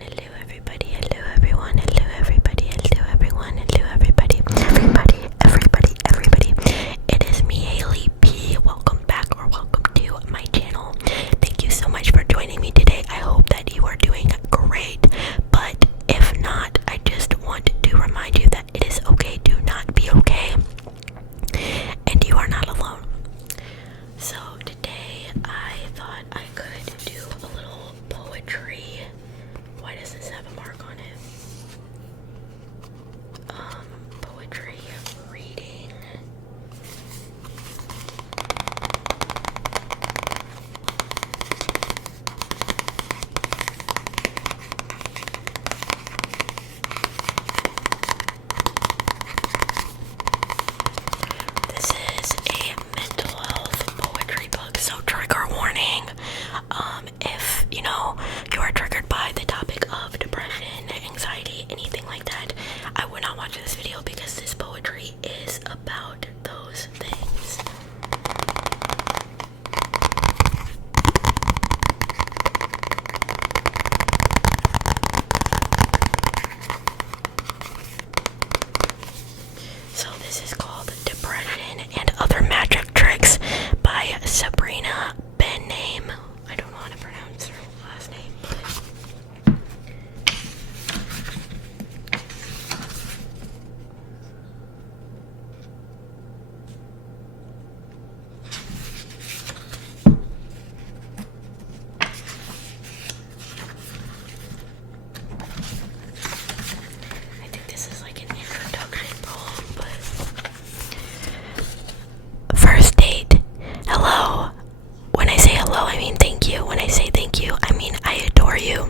hello everybody, hello everyone, hello everybody, hello everyone, hello everybody, everybody. It is me, Haley P. Welcome back or welcome to my channel. Thank you so much for joining me today. I hope that you are doing great, but if not, I just want to remind you that it is okay to not be okay, and you are not alone. So today I thought I could do a little poetry. Why does this have a mark on it? Poetry reading. This is a mental health poetry book, so trigger warning. If you are triggered by the topic of depression, anxiety, anything like that, I would not watch this video because this poetry is about those things. So this is called Depression and Other Magic Tricks by Sabrina Benaim. I don't know how to pronounce her last name, but I think this is like an introduction poem, but first date. Hello. When I say hello, I mean thank you. When I say thank you, I mean I adore you.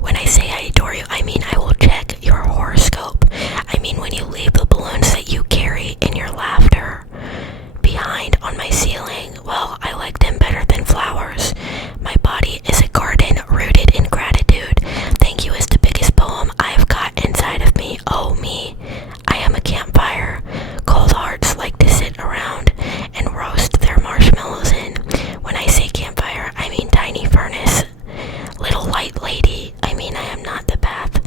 When I say I adore you, I mean I will check your horoscope. I mean when you leave the balloons that you carry in your laughter behind on my ceiling, well, I like them better than flowers. My body is a garden rooted in gratitude. Thank you is the biggest poem I've got inside of me. Oh me, I am a campfire. Cold hearts like to sit around and roast their marshmallows in. When I say campfire, I mean tiny furnace. Little light lady, I mean I am not the path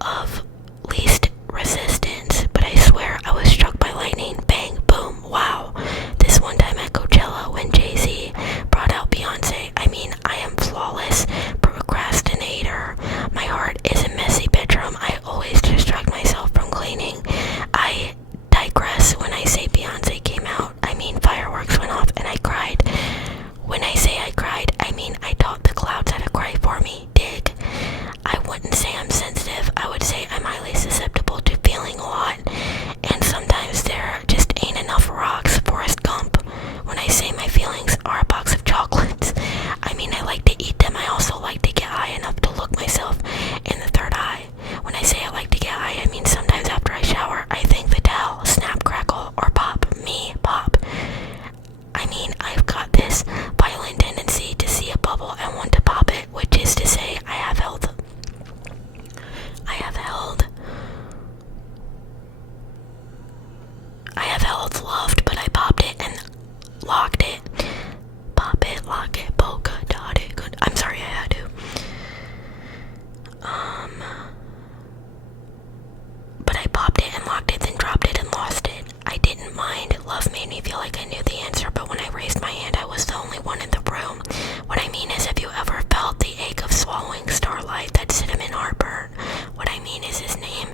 of least resistance, but I swear I was struck by lightning. Bang, boom, wow. This one time at Coachella when Jay-Z brought out Beyonce, I mean I am flawless procrastinator. My heart is a messy bedroom. I always distract myself from cleaning. I digress. When I say Beyonce came out, I mean fireworks went off and I cried. When I say I cried, I mean I taught the clouds how to cry for me. Dig. I wouldn't say I'm sensitive. I would say I'm highly susceptible to feeling a lot. And sometimes there just ain't enough rocks. Forrest Gump. When I say my feelings are a box of chocolates, I mean I like to eat them. I also like to get high enough to look myself in the third eye. When I say I like to get high, I mean sometimes after I shower, I think the towel, snap, crackle, or pop. Me, pop. I mean, I've got this violent tendency to see a bubble and want to pop it, which is to say, I have held, loved, but I popped it and locked it. Pop it, lock it, polka, dot it, good. I'm sorry, I had to. But I popped it and locked it, then dropped it and lost it. I didn't mind. Love made me feel like I knew the answer, but when I raised my hand, I was the only one in the room. What I mean is, have you ever felt the ache of swallowing starlight, that cinnamon heartburn? What I mean is, his name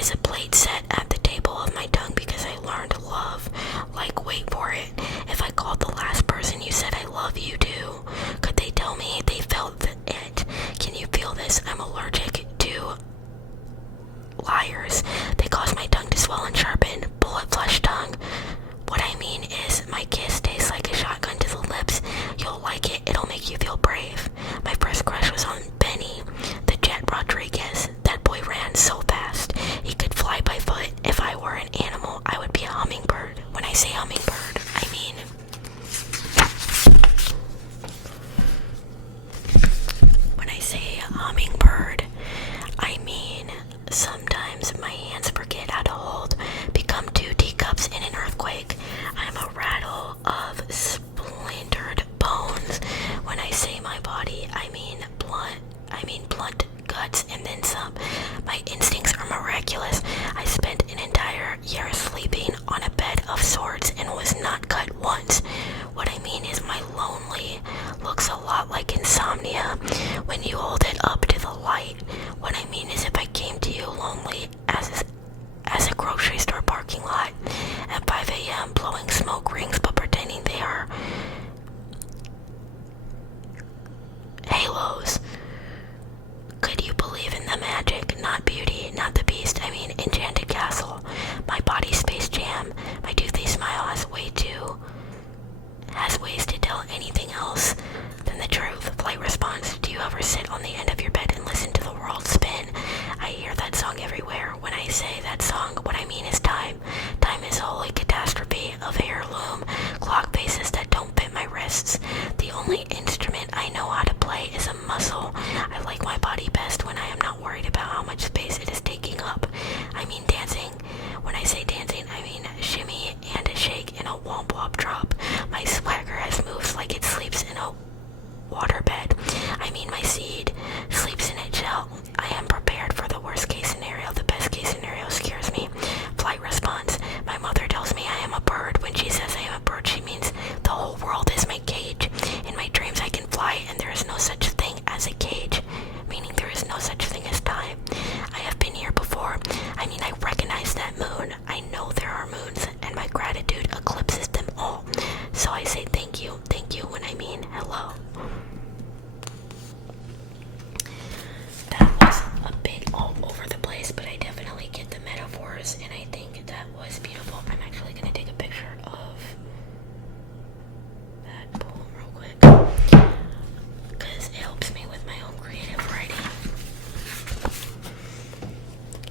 is a plate set at the table of my tongue because I learned love. Like, wait for it. If I called the last person you said I love you to, could they tell me they felt it? Can you feel this? I'm allergic to liars. They cause my tongue to swell and sharpen. Bullet flesh tongue. What I mean is, my kiss tastes like a shotgun to the lips. You'll like it. It'll make you feel brave. My first crush was on Benny, the Jet Rodriguez. That boy ran so fast. He could fly by foot. If I were an animal, I would be a hummingbird. When I say hummingbird, I mean sometimes my hands forget how to hold, become two teacups in an earthquake. I'm a rattle of splintered bones. When I say my body, I mean blunt guts and then some. My instincts are miraculous. I spent an entire year sleeping on a bed of sorts and was not cut once. What I mean is my lonely looks a lot like insomnia when you hold it up to the light. What I mean is if I came to you lonely as a grocery store parking lot at 5 a.m. blowing smoke rings but pretending they are halos. Could you believe in the magic? Not Beauty, not the Beast, I mean Enchanted Castle. My body Space Jam. My toothy smile has ways to tell anything else than the truth. Flight response. Do you ever sit on the end of your bed and listen to the world spin? I hear that song everywhere. When I say that song, what I mean is time. Time is a holy catastrophe of heirloom clock faces that don't fit my wrists. The only instrument I know how to play is a muscle. I like my body best when I am not worried about how much space it is taking up. I mean dancing. When I say dancing, I mean shimmy and a shake and a womp womp drop. My swagger has moves like it sleeps in a waterbed. I mean my seed sleeps in its shell. I am prepared for the worst case scenario. The best case scenario scares me. Flight response. My mother tells me I am a bird. When she says I am a bird, she means the whole world is my cage. In my dreams I can fly and there is no such thing as a cage, meaning there is no such thing as time. I have been here before. I mean I recognize that moon. I know there are moons and my gratitude eclipses them all. So I say thank you when I mean hello. That was a bit all over the place, but I definitely get the metaphors and I think that was beautiful. I'm actually going to take a picture of that poem real quick because it helps me with my own creative writing.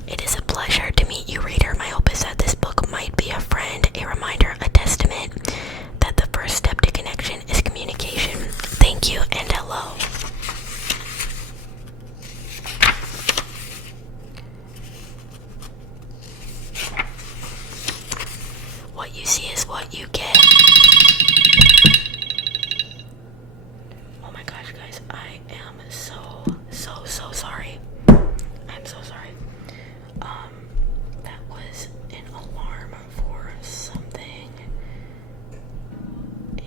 It is a pleasure to meet you, reader. My hope is that this book might be a friend, a reminder, a testament that the first step to connection is communication. Thank you and hello. What you see is what you get. Oh my gosh, guys, I am so sorry. I'm so sorry. That was an alarm for something.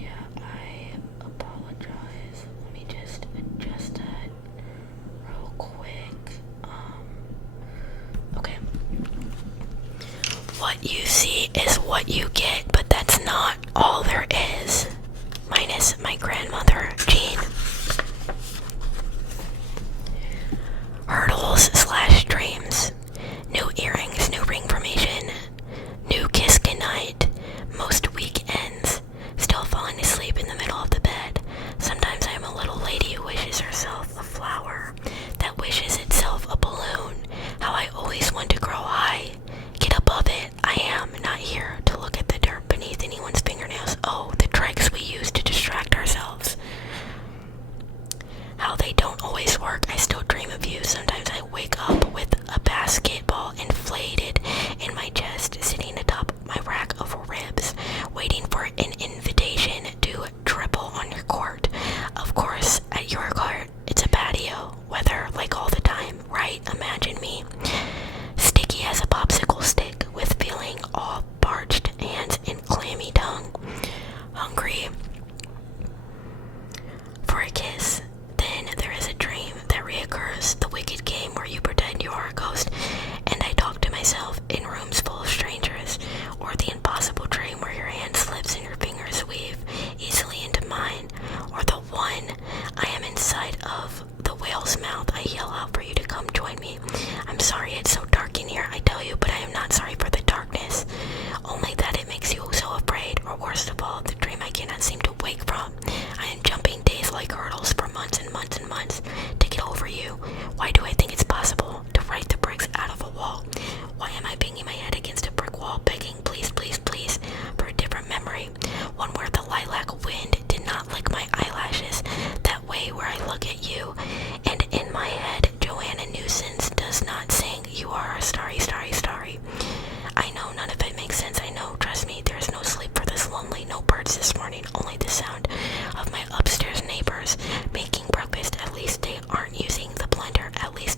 Yeah, I apologize. Let me just adjust that real quick. Okay. What you see is what you get, but that's not all there is. Minus my grandmother, Jean. Hurdles/dreams. New earrings, new ring formation. New kiss goodnight. Most weekends. Still falling asleep in the middle of the bed. Sometimes I am a little lady who wishes herself a flower. That wishes itself a balloon. How I always want to grow high. Get above it. I am not here to look at the dirt beneath anyone's fingernails. Oh, the tricks we use to distract ourselves. How they don't always work. I still dream of you. Sometimes I wake up with a basketball inflated in my chest, sitting atop my rack of ribs, waiting for an invitation to dribble on your court. Of course, at your court, it's a patio, weather like all the time, right? Imagine me. Sticky as a popsicle stick, with feeling all parched hands and clammy tongue. Hungry for a kiss. Then there is a dream that reoccurs, the wicked game where you pretend you are a ghost, and I talk to myself in rooms full of strangers, or the impossible dream where your hand slips and your fingers weave easily into mine, or the one I am inside of the whale's mouth. I yell out for you to come join me. I'm sorry it's so dark in here, I tell you, but I am not sorry for the darkness, only that it makes you so afraid, or worst of all, the dream I cannot seem to wake from. I am jumping days like hurdles for months and months and months to get over you. Why do I think it's possible to write the bricks out of a wall? Why am I banging my head against a brick wall, begging, please, please, please, for a different memory? One where the lilac wind did not lick my eyelashes, that way where I look at you, and in my head, Joanna Nuisance does not sing, you are a starry, starry, starry. I know none of it makes sense, I know, trust me, there is no sleep for this lonely, no birds this morning, only the sound of my upstairs neighbors making breakfast. At least they aren't using the blender, at least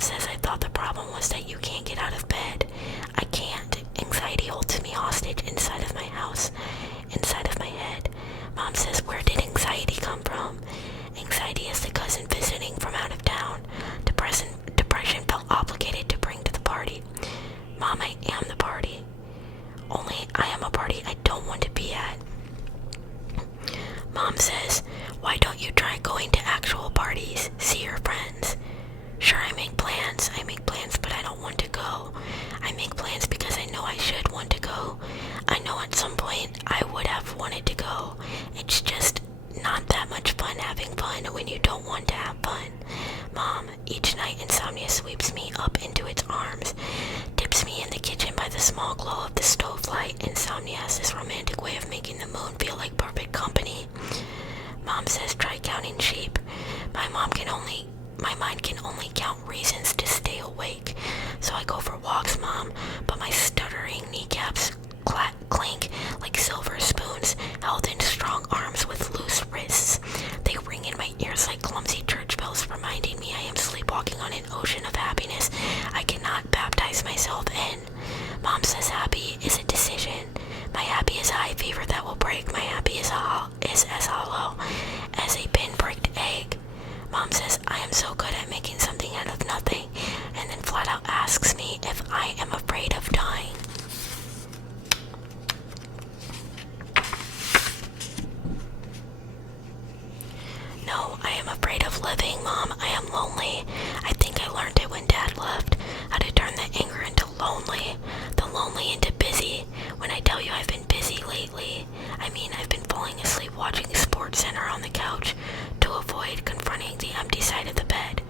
says I thought the problem was that you can't get out of bed. I can't. Anxiety holds me hostage inside of my house, inside of my head. Mom says, where did anxiety come from? Anxiety is the cousin visiting from out of town. Depression felt obligated to bring to the party. Mom, I am the party. Only I am a party I don't want to be at. Mom says, why don't you try going to actual parties? See your friends. Sure, I make plans, but I don't want to go. I make plans because I know I should want to go. I know at some point I would have wanted to go. It's just not that much fun having fun when you don't want to have fun. Mom, each night insomnia sweeps me up into its arms, dips me in the kitchen by the small glow of the stove light. Insomnia has this romantic way of making the moon feel like perfect company. Mom says try counting sheep. My mind can only count reasons to stay awake. So I go for walks, Mom, but my stuttering kneecaps clink like silver spoons held in strong arms with loose wrists. They ring in my ears like clumsy church bells, reminding me I am sleepwalking on an ocean of happiness I cannot baptize myself in. Mom says happy is a decision. My happy is a high fever that will break. My happy is as hollow as a pin-pricked egg. Mom says I am so good at making something out of nothing, and then flat out asks me if I am afraid of dying. No, I am afraid of living, Mom. I am lonely. I think I learned it when Dad left, how to turn the anger into lonely, the lonely into busy. When I tell you I've been busy lately, I mean I've been falling asleep watching SportsCenter on the couch to avoid confronting the empty side of the bed.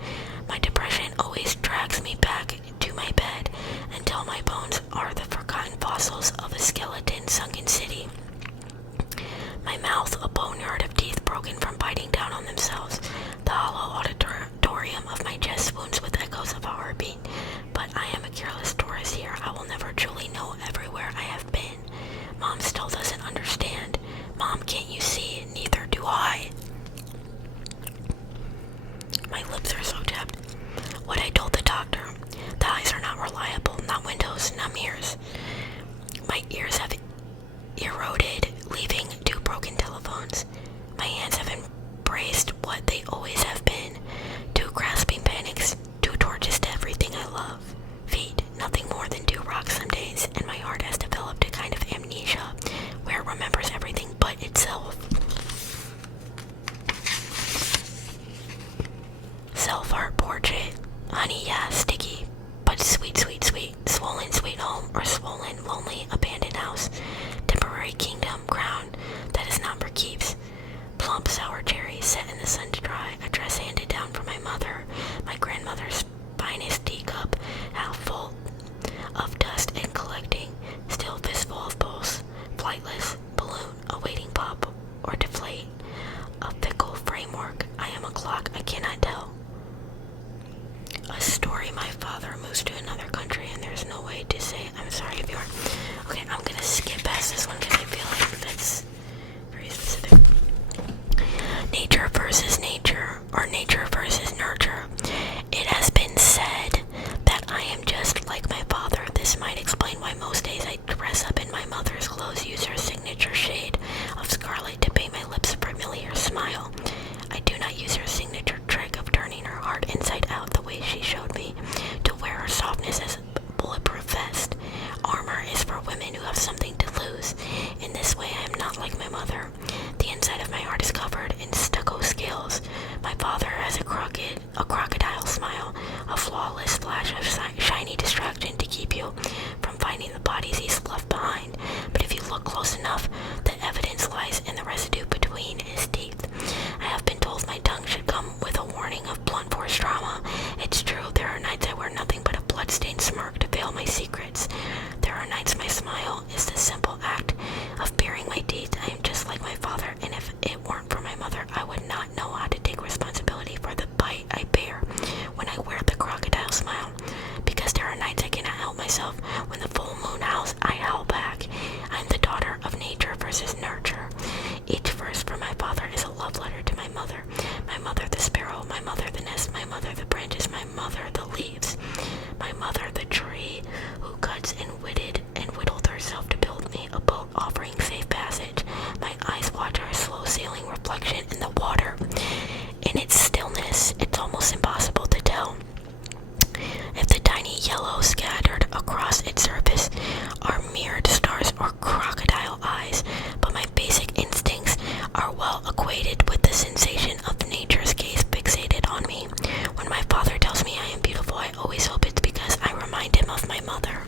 My depression always drags me back to my bed until my bones are the forgotten fossils of a skeleton sunken city. My mouth a boneyard of teeth broken from biting down on themselves. The hollow auditorium of my chest swoons with echoes of a heartbeat. But I am a careless tourist here. I will never truly know everywhere I have been. Mom still doesn't understand. Mom, can't you see? Neither do I. My lips are so chapped. What I told the doctor. The eyes are not reliable. Not windows, not mirrors. My ears have eroded, leaving 2 broken telephones. My hands have embraced what they always have been. 2 grasping panics, 2 torches to everything I love. Feet, nothing more than 2 rocks some days, and my heart has developed a kind of amnesia, where it remembers everything but itself. Self-art portrait. Honey, yeah, sticky, but sweet, sweet, sweet. Swollen, sweet home, or swollen, lonely, abandoned house. Temporary kingdom, crown that is not for keeps. Plump sour cherries set in the sun to dry. A dress handed down from my mother. My grandmother's finest teacup, half full of dust and collected is a love letter to my mother. My mother the sparrow, my mother the nest, my mother the branches, my mother the leaves, my mother the tree who cuts and whittled herself to build me a boat offering safe passage. My eyes watch our slow sailing reflection in the water. In its stillness, it's almost impossible to tell if the tiny yellow scattered across its surface are mirrored stars or crocodile eyes, but my basic instincts are well acquainted with the sensation of nature's gaze fixated on me. When my father tells me I am beautiful, I always hope it's because I remind him of my mother.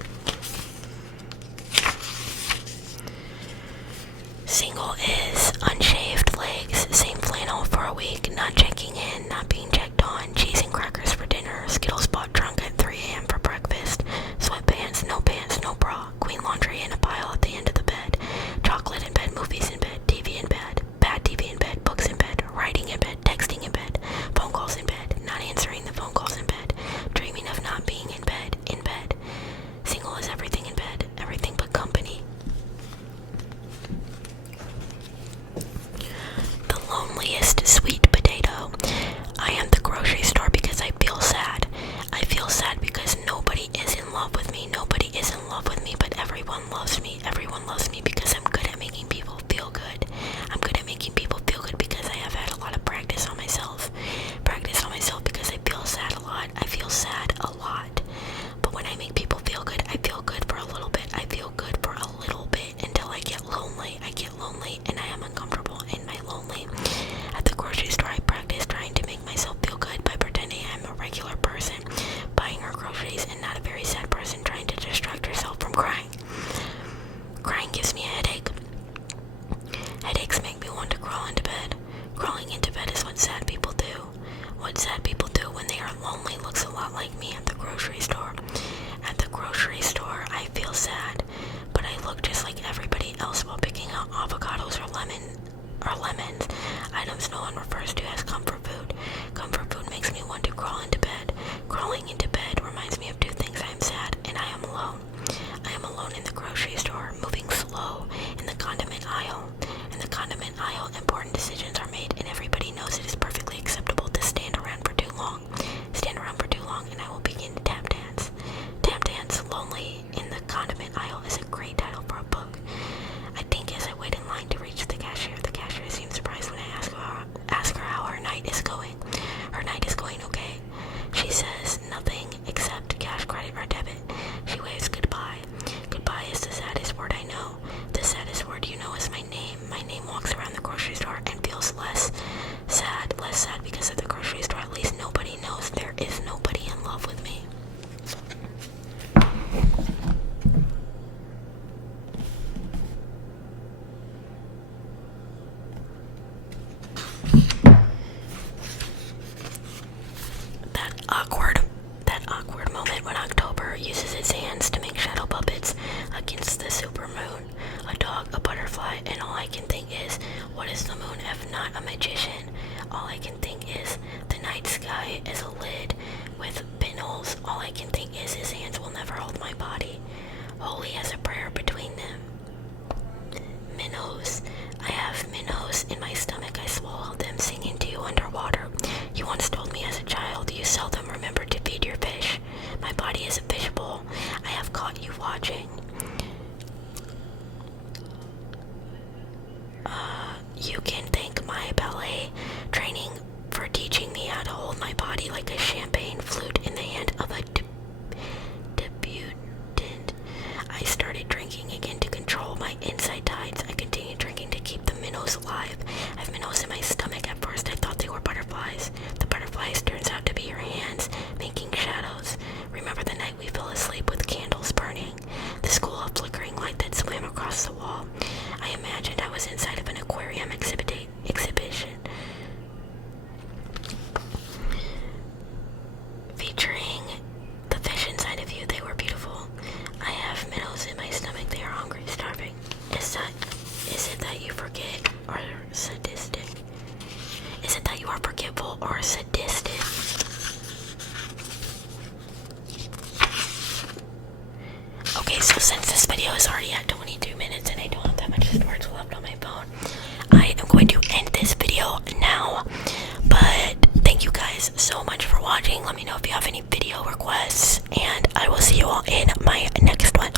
Single is unshaved legs, same flannel for a week, not checking in, not being checked on, cheese and crackers for dinner, Skittles bought drunk at 3 a.m. for breakfast, sweatpants, no bra, queen laundry in a pile at the end of the bed, chocolate in bed, movies in bed, TV in bed, bad TV in bed, books in bed, writing in bed, texting in bed, phone calls in bed, not answering the phone calls in bed, dreaming of not being in bed, in bed. Single is everything in bed, everything but company. The loneliest sweet potato. I am the grocery store because I feel sad. I feel sad because nobody is in love with me. Nobody is in love with me, but everyone loves me. Everyone loves me because I'm good at making people feel good. I'm good at making people feel good because I have had a lot of practice on myself. Practice on myself because I feel sad a lot. I feel sad a lot. But when I make people feel good, I feel good for a little bit. I feel good for a little bit until I get lonely. I get lonely and I am uncomfortable in my lonely. At the grocery store, I practice trying to make myself feel good by pretending I'm a regular person, buying her groceries and not a very sad person trying to distract herself from crying. Crying gives me a headache. Headaches make me want to crawl into bed. Crawling into bed is what sad people do. What sad people do when they are lonely looks a lot like me at the grocery store. At the grocery store, I feel sad, but I look just like everybody else while picking out avocados or lemons, items no one refers to as comfort food. Comfort food makes me want to crawl into bed. Crawling into bed reminds me of two things: I am sad and I am alone. I am alone in the grocery store, moving slow in the condiment aisle. In the condiment aisle, important decisions are made, and everybody knows it is perfectly acceptable to stand around for too long. Stand around for too long, and I will begin to tap dance. Tap dance, lonely in the condiment aisle is a great title for a book. I think as I wait in line to reach the cashier seems surprised when I ask her how her night is going. Her night is going okay. She says nothing except cash, credit, or debit. She waves goodbye. Goodbye is the saddest word I know. The saddest word you know is my name. My name walks around the grocery store and feels less sad because at the grocery store at least nobody knows there is nobody in love with me. That awkward moment when October uses its hands to make shadow puppets against the supermoon, a dog, a butterfly, and all I can think is, what is the moon if not a magician? All I can think is, the night sky is a lid with pinholes. All I can think is, his hands will never hold my body. Holy as a prayer between them. Minnows. I have minnows in my stomach. I swallow them, singing to you underwater. You once told me as a child you seldom remember to feed your fish. My body is a fishbowl. I have caught you watching. You can thank my ballet training for teaching me how to hold my body like a champagne flute in the hand of a debutant. I started drinking again to control my inside tides. I continued drinking to keep the minnows alive. I have minnows in my stomach. At first I thought they were butterflies. The butterflies turns out to be your hands, making shadows. Remember the night we fell asleep with candles burning? The school of flickering light that swam across the wall. I imagined I was inside of an aquarium exhibition. Featuring the fish inside of you. They were beautiful. I have minnows in my stomach. They are hungry, starving. Is it that you forget or sadistic? Is it that you are forgetful or sadistic? Okay, so since this video is already at 22 minutes and I don't have that much storage left on my phone, I am going to end this video guys so much for watching. Let me know if you have any video requests, and I will see you all in my next one.